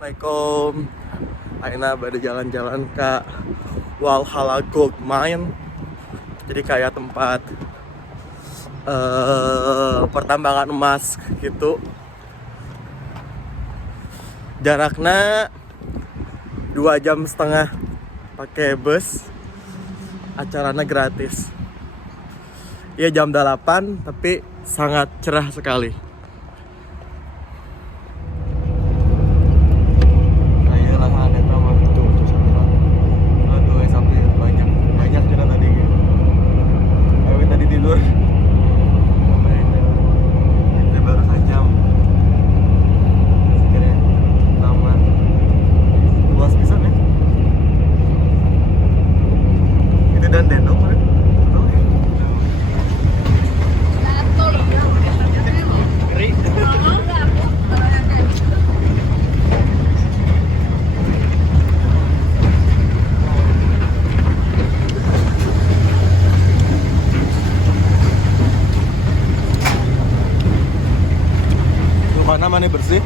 Assalamualaikum. Aina pada jalan-jalan ke Walhala Gold Mine. Jadi kayak tempat pertambangan emas gitu. Jaraknya 2,5 jam pakai bus. Acaranya gratis. Ya jam 8 tapi sangat cerah sekali. Mana bersih?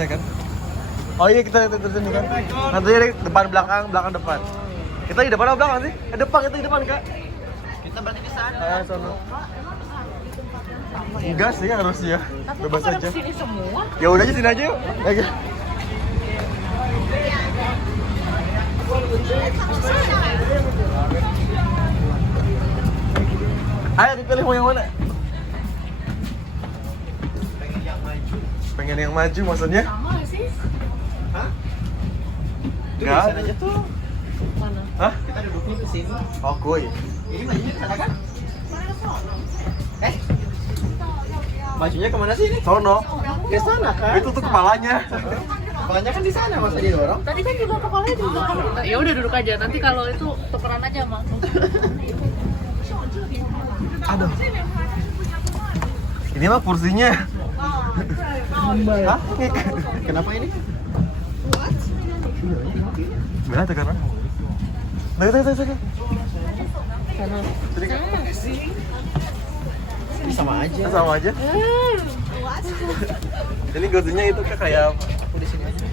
Second. Oh iya kita terus ini kan. Nanti depan belakang depan. Kita di depan atau belakang sih? Depan, kita di depan Kak. Kita berarti di sana. Sono. Enggak sih harusnya. Bebas aja. Sini semua. Ya udah aja sini aja yuk. Oke. Ayo dipilih mau yang mana? Pengen yang maju maksudnya? Sama sih. Hah? Enggak Bisa aja tuh. Mana? Hah? Kita duduknya di sini. Oh kuy. Ini majunya ke sana kan? Majunya kemana sih ini? Sono. Ke sana kan? Itu tuh kepalanya. Kepalanya kan di sana, masa didorong? Tadi kan juga kepalanya di belakang. Ya udah duduk aja. Nanti kalau itu tukeran aja, Mang. Aduh. Ini mah kursinya. Hah? Kenapa ini? Sebelah tekan mana? Tekan. Ini sama aja. Sama aja. Ini kursinya itu kayak Aku di sini aja.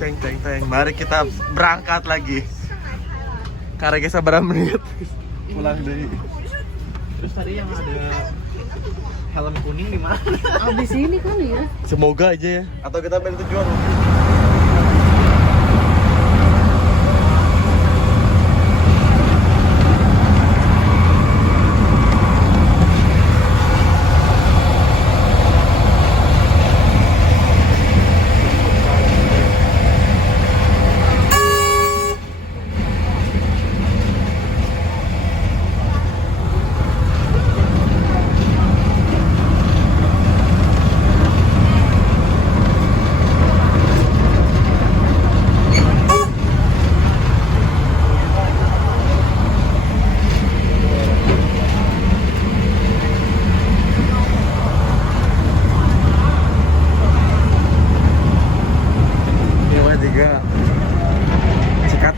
ceng. Mari kita berangkat lagi. Karena kita berapa menit pulang dari. Terus tadi yang ada helm kuning di mana? Abis ini kali ya. Semoga aja ya. Atau kita pengen tujuan.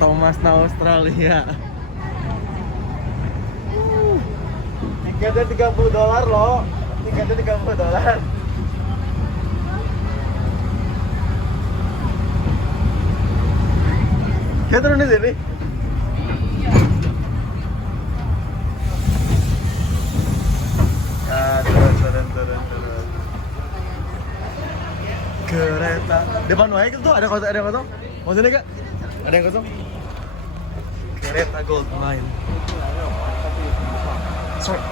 Thomas na Australia. Tiketnya $30 loh. Tiketnya $30. Kita turun di sini. Turun. Kereta. Depan wae gitu ada yang kosong. Mau sini Kak? Ada yang kosong? Kereta Gold Mine. Sorry.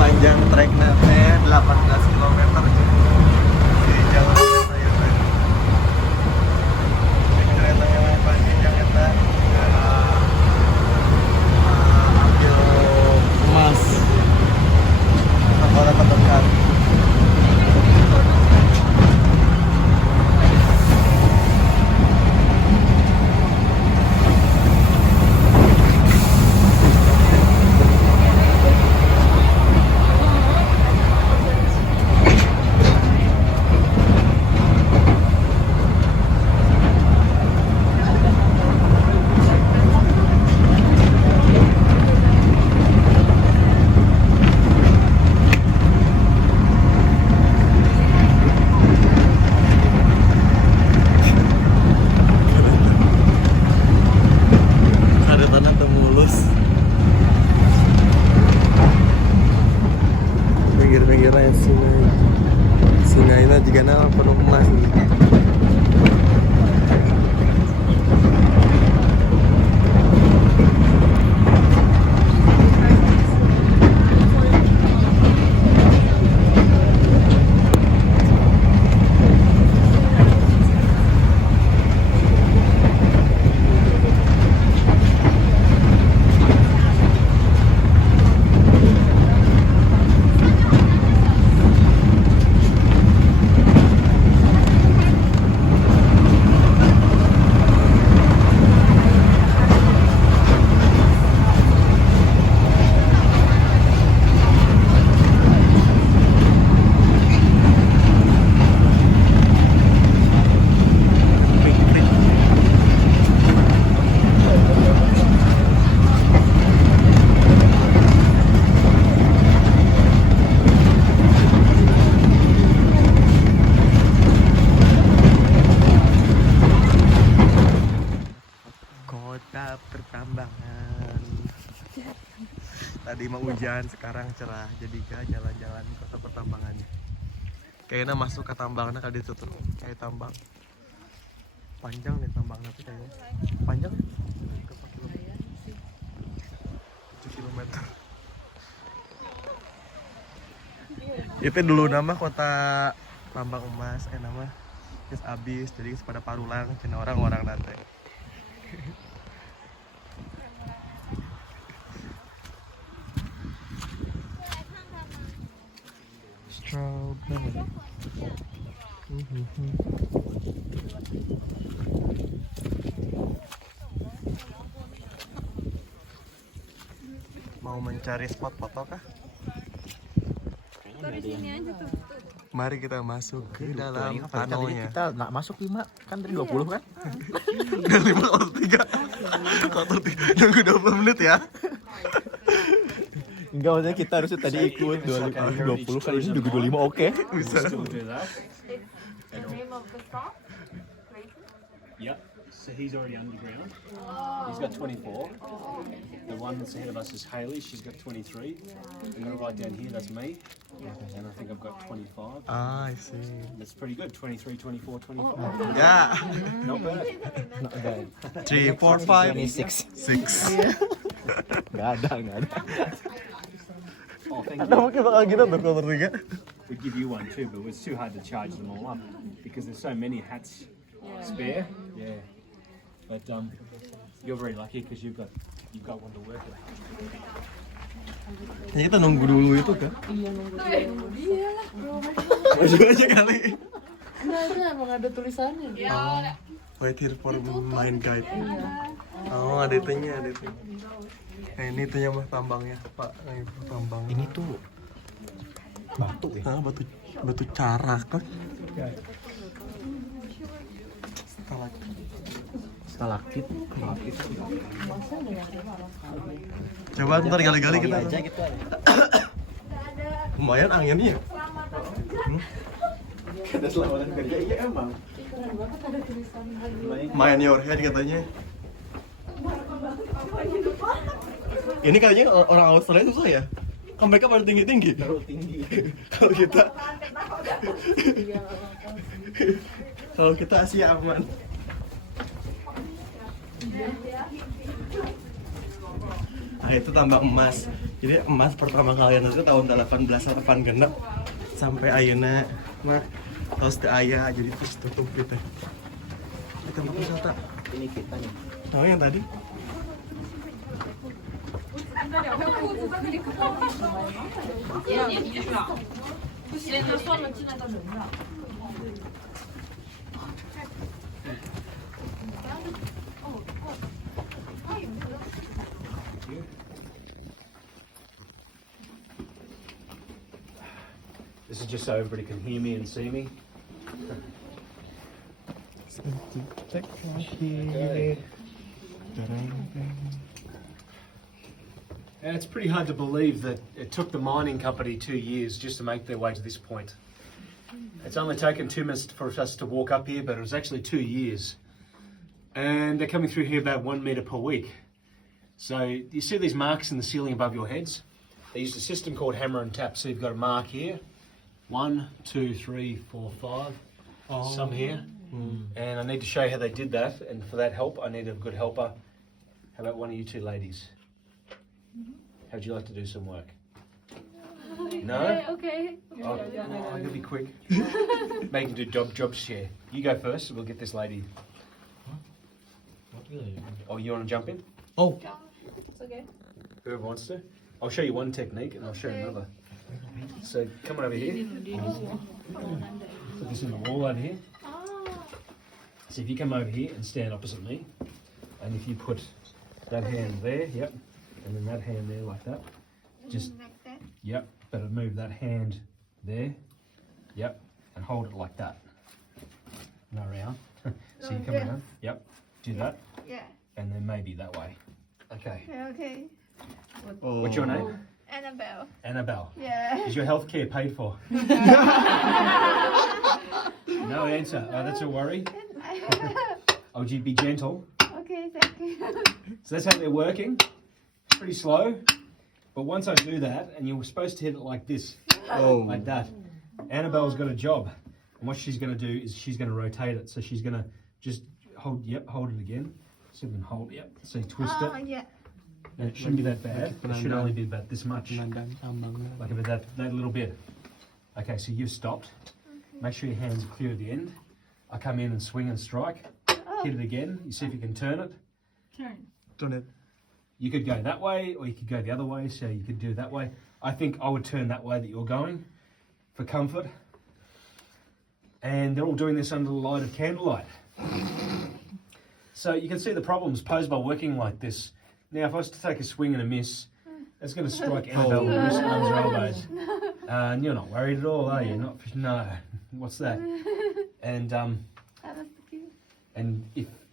Panjang trek nanti 18 km di jalur kereta ya teh. Kereta yang panjang eta ambil emas sekolah terdekat. Pinggir-pinggirnya sungainya juga penuh emas. Kota pertambangan. Tadi mau hujan, sekarang cerah. Jadi jalan-jalan kota pertambangannya. Kayaknya masuk ke tambangnya kali ditutup. Kayak tambang. Panjang nih tambangnya tuh kayaknya. Panjang? Berapa kilometer? 7 kilometer. Itu dulu nama kota tambang emas, nama terus abis, jadi pada parulang, cina orang-orang nanti. Strawberry. Mau mencari spot foto kah? Mari kita masuk ke dalam tunnelnya. Kita nggak masuk 5 kan dari 20 kan? Udah 5 atau 3. Atau 3. Nunggu 20 menit ya. Enggak, maksudnya kita harusnya tadi ikut 20 kali ini juga 25 oke. Bisa. Yep. So he's already underground. He's got 24. The one that's ahead of us is Haley. She's got 23. And then right down here, that's me. And I think I've got 25. Ah, I see. That's pretty good. 23, 24, 25. Ya. Not bad. Not bad. 3, 4, 5, 26. 6. Nggak ada. Oh, thank Ada mungkin bakal gini tuh kalau bertiga. We give you one too, but it's too hard to charge them all up because there's so many hats spare. Yeah, but you're very lucky because you've got one to work with. Ya kita nunggu dulu itu kan. Iya nunggu dulu. Iya lah. Maju aja kali. Enggak ada, emang ada tulisannya. Oh, wait here for main guide. Oh, ada itunya, ada itu. Nah, ini itunya mah tambangnya, Pak. Ini tambang. Ini tuh batu ya. Ah, batu carak kan. Stalaktit. Coba ntar gali-gali kita. aja gitu. Lumayan anginnya. Ada selamatan kerja, iya emang. Main your head katanya. Ini kayaknya orang Australia susah ya. Kan mereka pada tinggi-tinggi. Terlalu tinggi. Kalau kita Asia aman. Nah itu tambang emas. Jadi emas pertama kali itu tahun 1808 genep sampai ayeuna mah terus teu aya jadi terus tutup gitu. Itu tempat wisata. Ini kitanya. Tahu yang tadi? This is just so everybody can hear me and see me. And it's pretty hard to believe that it took the mining company 2 years just to make their way to this point. It's only taken 2 minutes for us to walk up here, but it was actually 2 years. And they're coming through here about 1 metre per week. So you see these marks in the ceiling above your heads? They used a system called hammer and tap. So you've got a mark here, 1, 2, 3, 4, 5, some here. And I need to show you how they did that. And for that help, I need a good helper. How about one of you two ladies? How'd you like to do some work? No? Okay. Oh, I'm gonna be quick. Make them do job share. You go first. We'll get this lady. Oh, you want to jump in? Oh, It's okay. Whoever wants to. I'll show you one technique and I'll show you another. So come on over here. Put this in the wall over here. So if you come over here and stand opposite me, and if you put that hand there, yep, and then that hand there like that, just like that. yep, better move that hand there, yep, and hold it like that. No round. So you come Like this? around, yep, do that, Yeah. and then maybe that way. Okay. Okay. What's your name? Annabelle. Annabelle. Yeah. Is your healthcare paid for? No answer. Oh, that's a worry. Oh, you'd be gentle. Okay, thank you. So that's how they're working. Pretty slow. But once I do that, and you're supposed to hit it like this, like that. Annabelle's got a job. And what she's going to do is she's going to rotate it. So she's going to just hold, yep, hold it again. So you can hold, yep. So you twist Oh, it. yeah. And it shouldn't be that bad. It should only be about this much. Like about that little bit. Okay, so you've stopped. Make sure your hands are clear at the end. I come in and swing and strike. Hit it again. You see if you can turn it. turn it. You could go that way or you could go the other way. So you could do it that way. I think I would turn that way that you're going for comfort. And they're all doing this under the light of candlelight. So you can see the problems posed by working like this. Now, if I was to take a swing and a miss, it's going to strike Annabelle with the wrist, arms, or elbows. And you're not worried at all, are you? Not, no. What's that? And and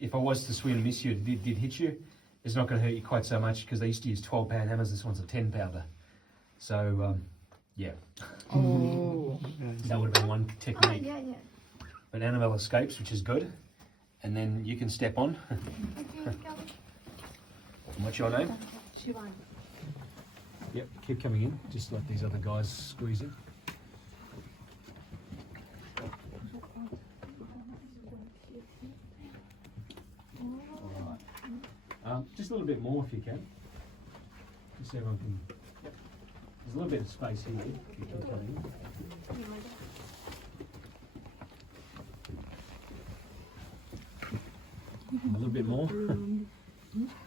if I was to swing and miss you, it did hit you, it's not going to hurt you quite so much because they used to use 12-pound hammers. This one's a 10-pounder. So yeah. Oh. That would have been one technique. Yeah, yeah. But Annabelle escapes, which is good. And then you can step on. Okay, go. And what's your name? Yep, keep coming in. Just let these other guys squeeze in. Alright. Just a little bit more if you can. Just so everyone can. There's a little bit of space here. If you keep coming. A little bit more.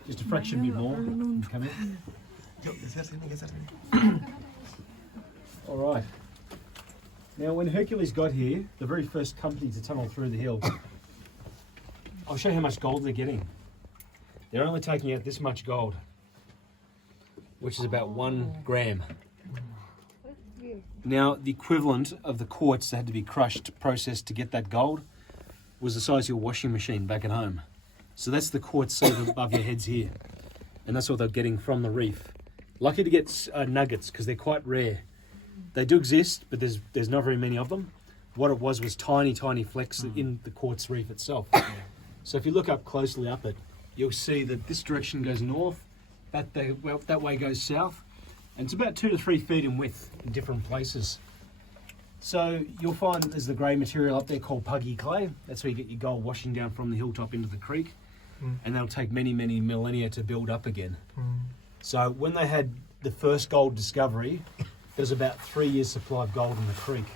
Just a fraction bit more. Come in. Yuk, geser sini. All right. Now, when Hercules got here, the very first company to tunnel through the hill, I'll show you how much gold they're getting. They're only taking out this much gold, which is about 1 gram. Now, the equivalent of the quartz that had to be crushed, processed to get that gold, was the size of your washing machine back at home. So that's the quartz sitting above your heads here. And that's what they're getting from the reef. Lucky to get nuggets because they're quite rare. They do exist, but there's not very many of them. What it was tiny, tiny flecks in the quartz reef itself. So if you look up closely up it, you'll see that this direction goes north, that way goes south, and it's about 2 to 3 feet in width in different places. So you'll find that there's the grey material up there called puggy clay. That's where you get your gold washing down from the hilltop into the creek, and that'll take many, many millennia to build up again. So when they had the first gold discovery, there's about 3 years' supply of gold in the creek.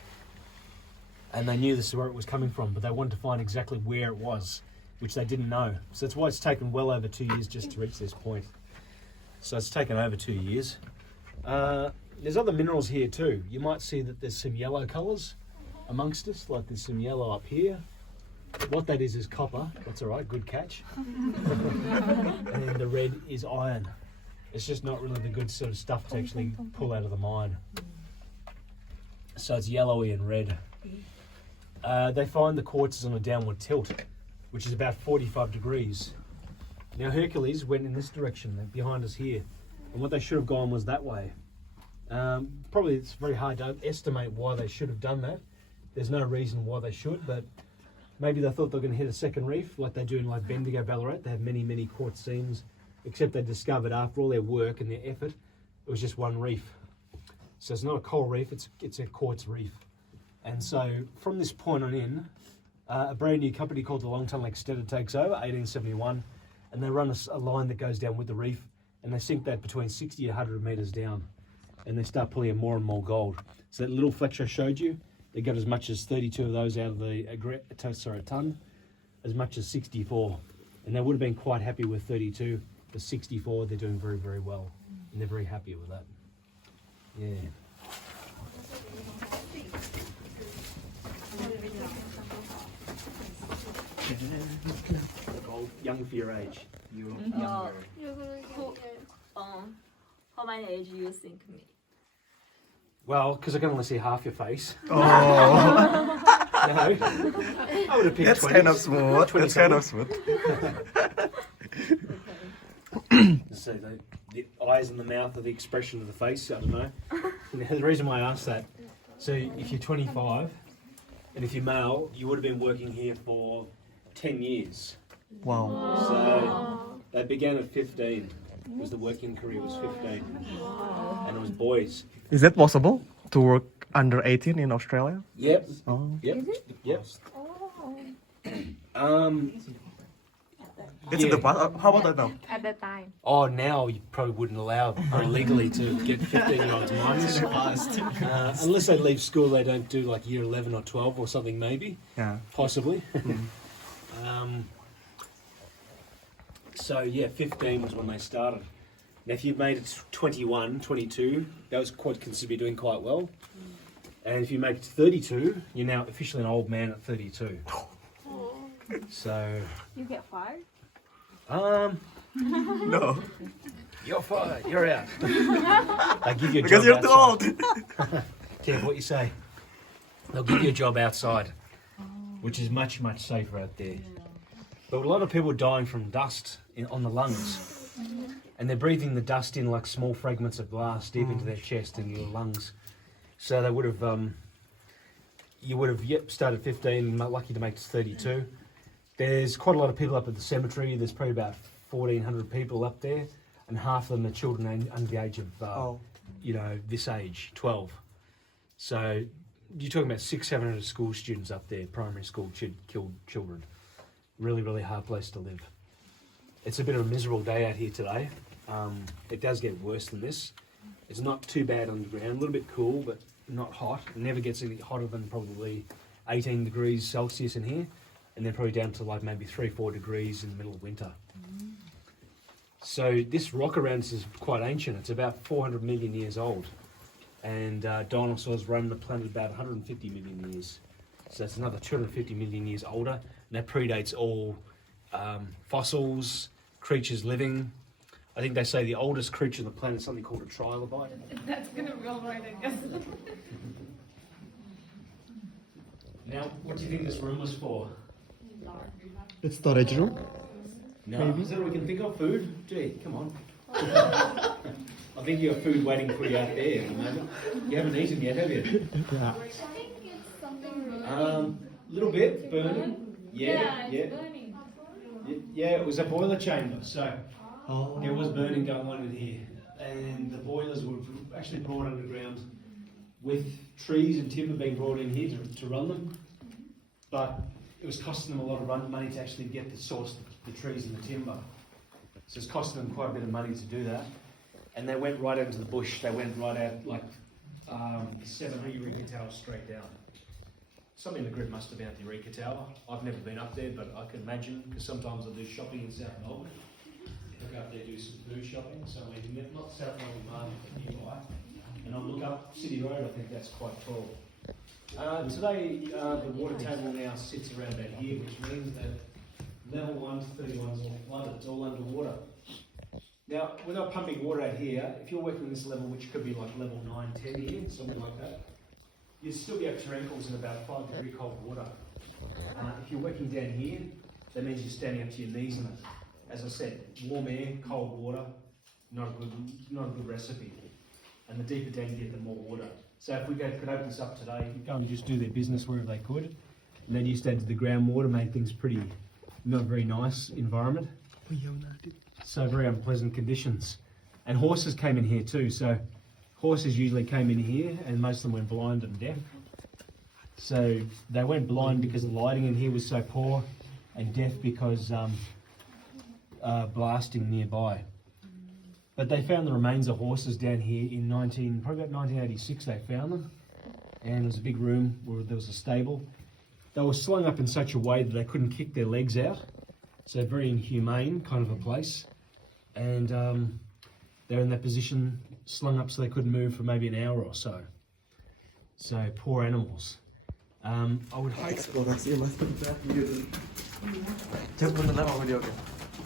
And they knew this is where it was coming from, but they wanted to find exactly where it was, which they didn't know. So that's why it's taken well over 2 years just to reach this point. So it's taken over 2 years. There's other minerals here too. You might see that there's some yellow colours amongst us, like there's some yellow up here. What that is copper. That's all right, good catch. And then the red is iron. It's just not really the good sort of stuff to actually pull out of the mine. So it's yellowy and red. They find the quartz is on a downward tilt, which is about 45 degrees. Now Hercules went in this direction, behind us here, and what they should have gone was that way. Probably it's very hard to estimate why they should have done that. There's no reason why they should, but maybe they thought they were going to hit a second reef like they do in like Bendigo, Ballarat. They have many, many quartz seams, except they discovered after all their work and their effort, it was just one reef. So it's not a coral reef, it's a quartz reef. And so from this point on in, a brand new company called the Long Tunnel Extender takes over, 1871, and they run a line that goes down with the reef, and they sink that between 60 to 100 metres down, and they start pulling in more and more gold. So that little flex I showed you, they got as much as 32 of those out of a ton, as much as 64. And they would have been quite happy with 32, but 64, they're doing very, very well, and they're very happy with that. Yeah. Old, young for your age. You're younger. How many age you think me? Well, because I can only see half your face. Oh, No, I would have picked that's 20s. kind of smooth. That's kind of smooth. So the eyes and the mouth are the expression of the face. I don't know. And the reason why I asked that, so if you're 25 and if you're male, you would have been working here for 10 years. Wow. So they began at 15. Was the working career was 15, and it was boys. Is that possible to work under 18 in Australia? Yep. Oh. Yep. Yep. It's in the past. How about that now? At the time. Oh, now you probably wouldn't allow very legally to get 15-year-olds minors. Unless they leave school, they don't do like year 11 or 12 or something maybe. Yeah. Possibly. So yeah, 15 was when they started. Now if you made it 21, 22, that was quite considered to be doing quite well. And if you make it to 32, you're now officially an old man at 32. So, You get fired? No. you're fired, you're out. They give you a Because job you're too outside. old. Careful what you say. They'll give you a job outside, which is much, much safer out there. But a lot of people are dying from dust on the lungs. And they're breathing the dust in like small fragments of glass deep into their chest and your lungs. So they would have, you would have started 15, lucky to make it to 32. There's quite a lot of people up at the cemetery. There's probably about 1,400 people up there, and half of them are children under the age of, this age, 12. So you're talking about 600-700 school students up there, primary school killed children. Really, really hard place to live. It's a bit of a miserable day out here today. it does get worse than this. It's not too bad underground, a little bit cool, but not hot. It never gets any hotter than probably 18 degrees Celsius in here, and then probably down to like maybe 3-4 degrees in the middle of winter. So this rock around us is quite ancient. It's about 400 million years old, and dinosaurs roamed the planet about 150 million years. So it's another 250 million years older, and that predates all fossils, creatures living. I think they say the oldest creature on the planet is something called a trilobite. That's gonna roll right, I guess. Now, what do you think this room was for? It's storage room. No, is that what we can think of? Food? Gee, come on. I think you have food waiting for you out there at the moment. You haven't eaten yet, have you? Yeah. I think it's something Little bit burning. Yeah. burning. Yeah, it was a boiler chamber, so there was burning going on in here. And the boilers were actually brought underground with trees and timber being brought in here to run them. But it was costing them a lot of money to actually get the source, the trees and the timber. So it's costing them quite a bit of money to do that. And they went right out into the bush. They went right out like 7 Eureka Tower straight down. Something in the grid must have been at the Eureka Tower. I've never been up there, but I can imagine, because sometimes I do shopping in South Melbourne. I go up there, do some food shopping, somewhere not South Melbourne Market, but nearby. And I'll look up City Road, I think that's quite tall. Today, the water table now sits around about here, which means that level 1 to 31 is all flooded, it's all underwater. Now, we're not pumping water out here. If you're working this level, which could be like level 9, 10 here, something like that, you'd still be up to your ankles in about 5-degree cold water. If you're working down here, that means you're standing up to your knees in it. As I said, warm air, cold water, not a good recipe. And the deeper down you get, the more water. So if we could open this up today, go and just do their business wherever they could, and then you stayed to the groundwater, made things pretty, not very nice environment. So very unpleasant conditions. And horses came in here too, so horses usually came in here and most of them went blind and deaf. So they went blind because the lighting in here was so poor, and deaf because blasting nearby. But they found the remains of horses down here in probably about 1986 they found them. And there was a big room where there was a stable. They were slung up in such a way that they couldn't kick their legs out. So very inhumane kind of a place. And they're in that position, slung up so they couldn't move for maybe an hour or so. So poor animals. I would hope... Eksplorasi mas gitu. Coba bentar mau video kan.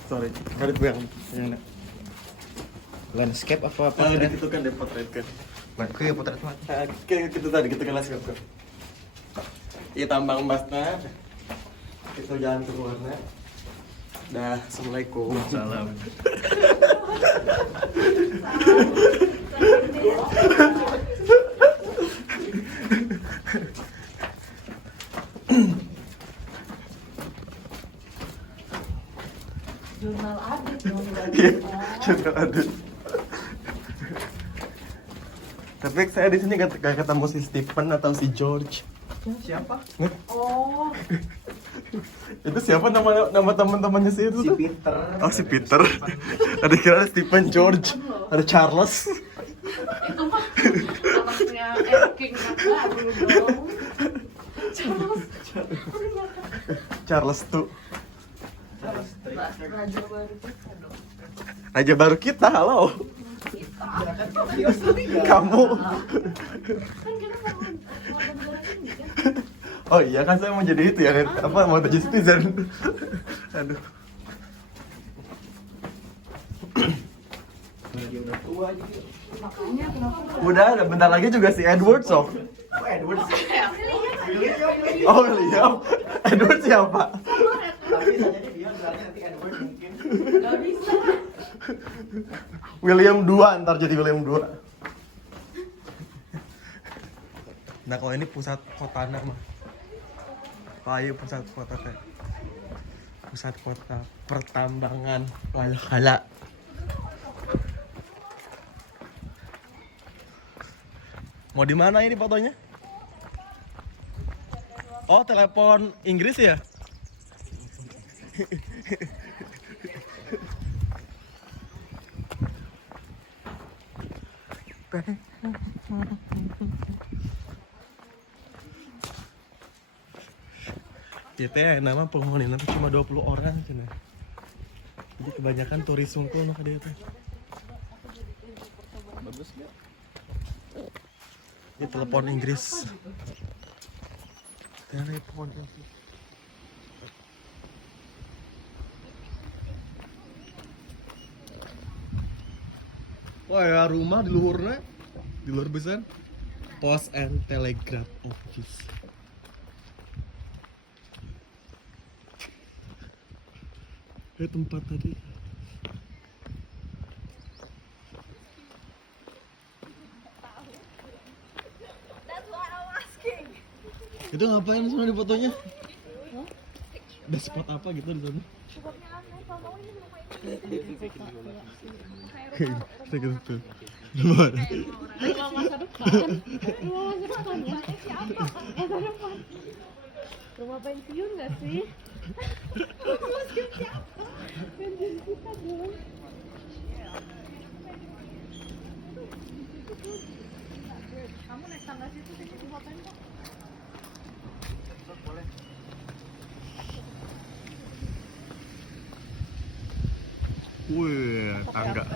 Sorry, balik gue yang enak. Landscape apa Itu kan deh potret kan. Kayak potret mah. Kayak gitu tadi kita kan landscape kan. Iya tambang emasnya. Kita jalan keluarnya. Dah, assalamualaikum. Salam. Jurnal adit dong. Iya, jurnal adit. Tapi saya di sini gak ketemu si Stephen atau si George. Siapa? Oh, Itu siapa nama teman-temannya sih itu? Si Peter. Oh, si Peter. Ada kira ada Stephen, George, ada Charles. Itu mah anaknya King baru dong. Charles tuh. raja baru kita dong. Raja baru kita, halo. Kamu. Kan kita mau keluar negara ini kan. Oh iya kan saya mau jadi itu ya, apa mau jadi citizen. Aduh. Makanya kenapa? Udah, bentar lagi juga si Edward so. Edward. Oh William. Edward siapa? Tapi saja dia bilangnya nanti Edward mungkin. Gak bisa. William 2, ntar jadi William 2. Nah kalau ini pusat kota mah. Payu pusat kota teh. Pusat kota pertambangan Walhala. Mau di mana ini fotonya? Oh, telepon Inggris ya? Ya teh nama penghuninya tuh cuma 20 orang cina. Jadi kebanyakan turis sungkul noh dia teh. Bagus ya. Ini telepon Inggris. Telepon Inggris. Wah ya rumah di luhurnya, di luar besar. Post and Telegraph Office. Tempat tadi. That's why I'm asking. Itu ngapain semua di fotonya? Ada spot apa gitu di sana? Sebabnya aneh, kalau mau ini rumah ini. Kayak gitu. Rumah. Rumah masa depan. Rumah masa depan ya. Siapa? Masa depan. Rumah pensiun nggak sih? Masih siapa? Pensiun kita dong. Kamu naik tangga situ sih ngapain kok? Wih, tangga.